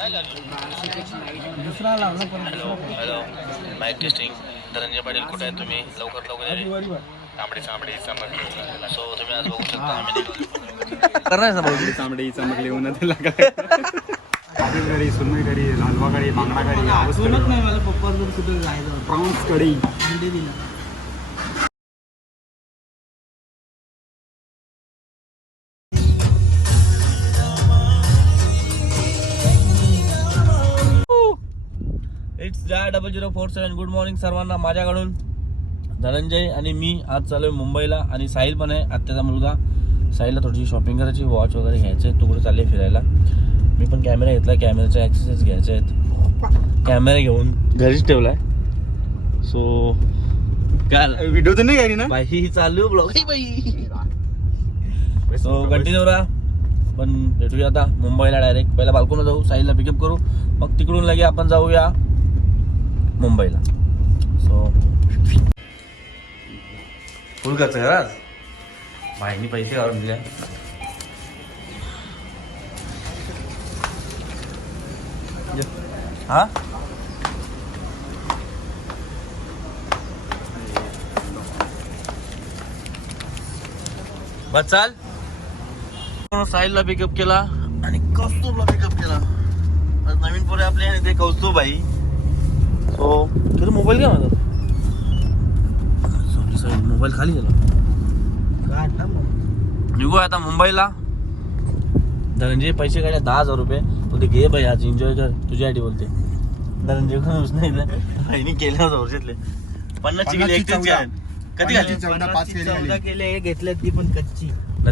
दुसरा लावला hello mic testing. Dhananjay Patil कुठे आहे तुम्ही? लवकर लवकर तांबडी चांबडी चमकली. सो तुम्ही आज बघू शकता आम्ही करणार ना भाऊ. तांबडी चमकली उन्हात लागली कढी, सुरमई कढी, लालवा कढी, बांगडा कढी, सोनत नाही मला पप्पा जर कुठे जायचं प्रॉन्स कढी. अंडे दिला इट्स जा 0047. गुड मॉर्निंग सर्वांना माझ्याकडून. धनंजय आणि मी आज चालू मुंबईला आणि साहिल पण आहे, आत्याचा मुलगा. साहिलला थोडीशी शॉपिंग करायची, वॉच वगैरे घ्यायचं आहे. तू कुठे चालले फिरायला? मी पण कॅमेरा घेतला, कॅमेऱ्याचे ॲक्सेसरीज घ्यायचे आहेत. कॅमेरा घेऊन घरीच ठेवलाय. सो काल व्हिडिओ तर नाही काही ना बाई चालू ब्लॉग बाई. सो कंटिन्यू राहा. पण भेटूया आता मुंबईला डायरेक्ट. पहिला बाल्कोनला जाऊ, साहिलला पिकअप करू, मग तिकडून लगे आपण जाऊया मुंबईला. सो फुल खर्च करा. बाईंनी पैसे काढून दिले. हा बस चाल. साहिलला पिकअप केला आणि कौस्तुभला पिकअप केला. आज नवीन पोरे आपले आणि ते कौस्तुभ भाई. सो तुझा मोबाईल घ्या माझा. सॉरी मोबाईल खाली गेला. निघू आता मुंबईला. धनंजय पैसे काढले 10,000 रुपये. बोलते घे भाई आज एन्जॉय कर, तुझ्यासाठी बोलते. धनंजय नाही केल्या वर्षातले 50 केले एकट्याचे आहेत. कधी खाली 14 केले घेतले ती पण कच्ची.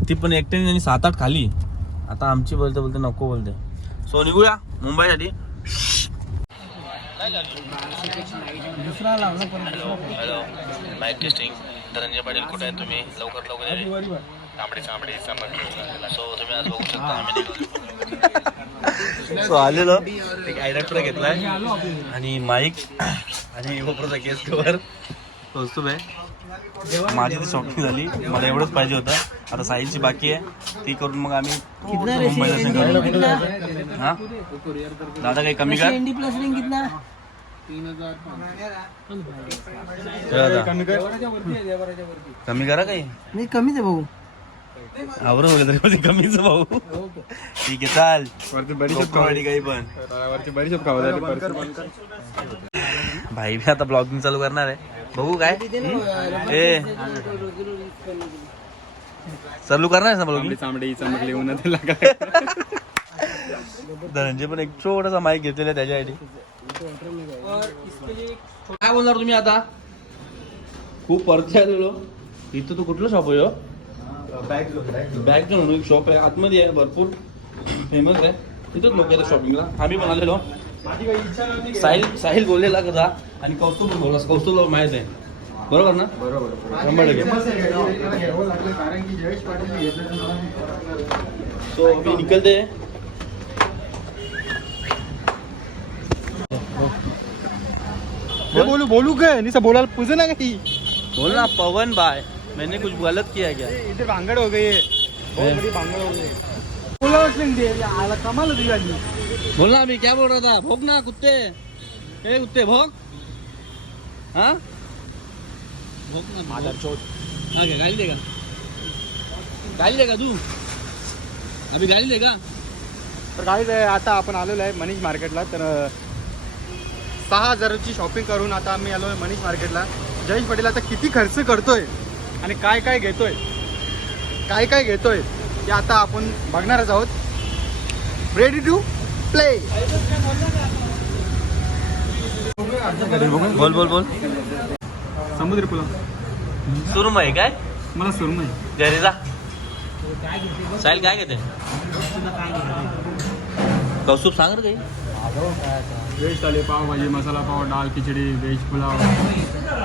ती पण एकट्याने आणि 7-8 खाली. आता आमची बोलते बोलते नको बोलते. सो निघूया मुंबईसाठी. दुसरा लावला hello mic testing. Dhananjay Patil कुठे आहे तुम्ही? लवकर लवकर तांबडी चांबडी चमकली. सो तुम्ही आज बघू शकता आम्ही सो आलेलो. एक आयडॅप्टर घेतलाय आणि माईक आणि गोप्रोचा केस कवर. कौस्तुभ आहे. माझी ती शॉपिंग झाली, मला एवढंच पाहिजे होतं. आता साहिलची बाकी आहे, ती करून मग आम्ही मुंबई दर्शन करू. हा दादा काही कमी का? कमी करा काही. नाही कमीच आहे भाऊ. आवर वगैरे तरी कमीच भाऊ. ठीक आहे चाल. वरती काही पण बरीच खावा. भाई भी आता ब्लॉगिंग चालू करणार आहे. बघू काय ए चालू करणार आहे ना ब्लॉगिंग. तांबडी चमकली उन्हात लागली. धनंजय पण एक छोटासा माईक घेतलेला त्याच्यासाठी. काय बोलणार तुम्ही आता? खूप परत आलेलो. इथं तो कुठलं शॉप आहे? बॅग म्हणून एक शॉप आहे, आतमध्ये आहे, भरपूर फेमस आहे. तिथंच लोक येतात शॉपिंगला. आम्ही पण आलेलो. साहिल बोललेला कसा आणि कौस्तुभ पण बोलला. कौस्तुभला माहित आहे बरोबर ना? बरोबर. सो मी निकलते. बोलू काय नहीं सब बोला पूछे ना कहीं. बोल ना पवन भाई, मैंने कुछ गलत किया क्या? इधर भांगड़ हो गई है, बहुत बड़ी भांगड़ हो गई. बोला आला कमाल होती गाड़ी. बोल ना. अभी क्या बोल रहा था? भोग ना कुत्ते. ए कुत्ते भोग. हाँ भोग ना. माझा चोट. क्या गाली देगा? गाली देगा तू? अभी गाली देगा? तर गाईज आता आपण आलेलो आहे मनीष मार्केटला. तर 6,000ची शॉपिंग करून आता आम्ही आलो आहे मनीष मार्केटला. जयेश पाटील आता किती खर्च करतोय आणि काय काय घेतोय ते आता आपण बघणारच आहोत. Ready to play. बोल बोल बोल. समुद्र पुला सुरमई काय? मला सुरमई. घरी जा. साहिल काय घेते? कौस्तुभ सांग रे काही. व्हेज थाली, पाव भाजी, मसाला पाव, डाळ खिचडी, व्हेज पुलाव.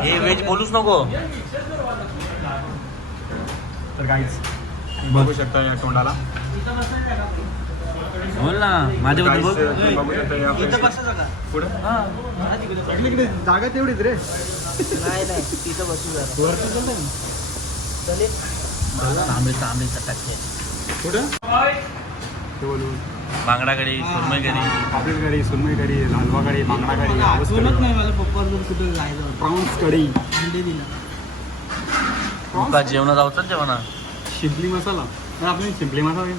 हे व्हेज बोलूच नको. तर गाईज बघू शकता या तोंडाला. बोल ना माझ्याबद्दल बोल. तुम्ही बघू शकता या पुढे इकडे जागा तेवढीच रे. नाही तिथं बसू तांबडी तांबडी चटके. पुढे बोलू बांगडा कढी, सुरमई कढी, पापलेट कढी, सुरमई कढी, हलवा कढी, बांगडा कढी, आळूच कढी, आठवणच नाही मला पप्पा जर कुठे जायचं प्रॉन्स कढी, अंडे दिला तुका जेवणा जाऊचं जेवणा. शिंपली मसाला. तर आपण शिंपली मसाला घे.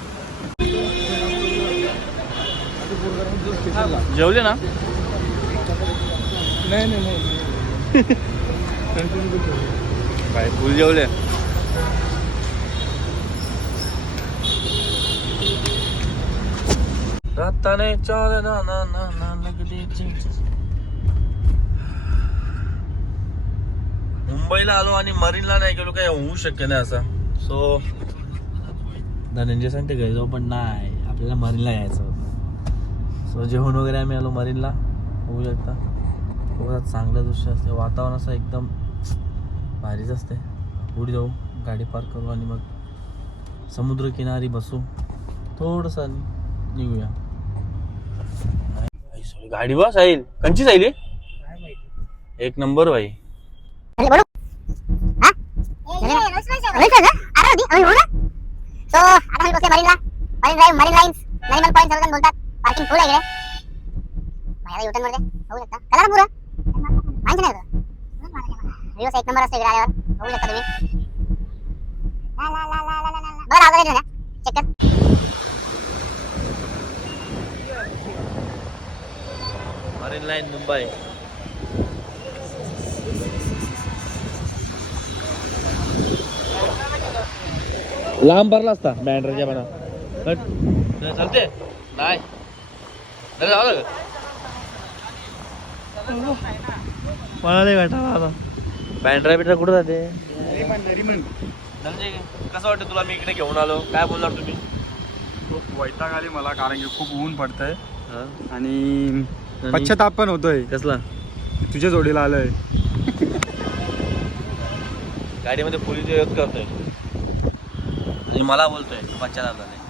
जेवले ना? नाही काय फुल जेवले. राताने चाल ना ना ना ना लगदे चिंच. मुंबईला आलो आणि मरीनला नाही गेलो, काय होऊ शक्य नाही असा. सो धनंजय सांगते घरी जाऊ, पण नाही, आपल्याला मरीनला यायचं होतं. सो जेवण वगैरे आम्ही आलो मरीनला. होऊ शकता खूप चांगलं दृश्य असते, वातावरण असं एकदम भारीच असते. पुढे जाऊ, गाडी पार्क करू आणि मग समुद्र किनारी बसू, थोडंसं निघूया. गाडी बस आहे कंची जाईल. एक नंबर भाई. सो आता मी बसले मरीनला. Marine Drive, Marine Lines, Nariman Point सर्वजण बोलतात. पार्किंग फुल आहे इकडे. माझ्या युटर्न मध्ये बघू शकता. कलर पुरा माहिती नाही होतं. व्ह्यूज एक नंबर असतो इकडे आल्यावर, बघू शकता तुम्ही. ला ला ला ला ला ला ला. बरं आवाज येतो ना, चेक कर. Marine line Mumbai. लांब भरला असता बँड्राच्या म्हणा. चालते नाही जाऊ मला नाही वाटत आता. बँड्रा बिड्रा कुठं जाते. कसं वाटतं तुला मी इकडे घेऊन आलो, काय बोलणार तुम्ही. खूप वैताग आली मला, कारण की खूप ऊन पडतंय आणि पश्चाताप पण होतोय. कसला. तुझ्या जोडीला आलोय. गाडीमध्ये पोलीस यूज करतोय आणि मला बोलतोय पश्चाताप झाले.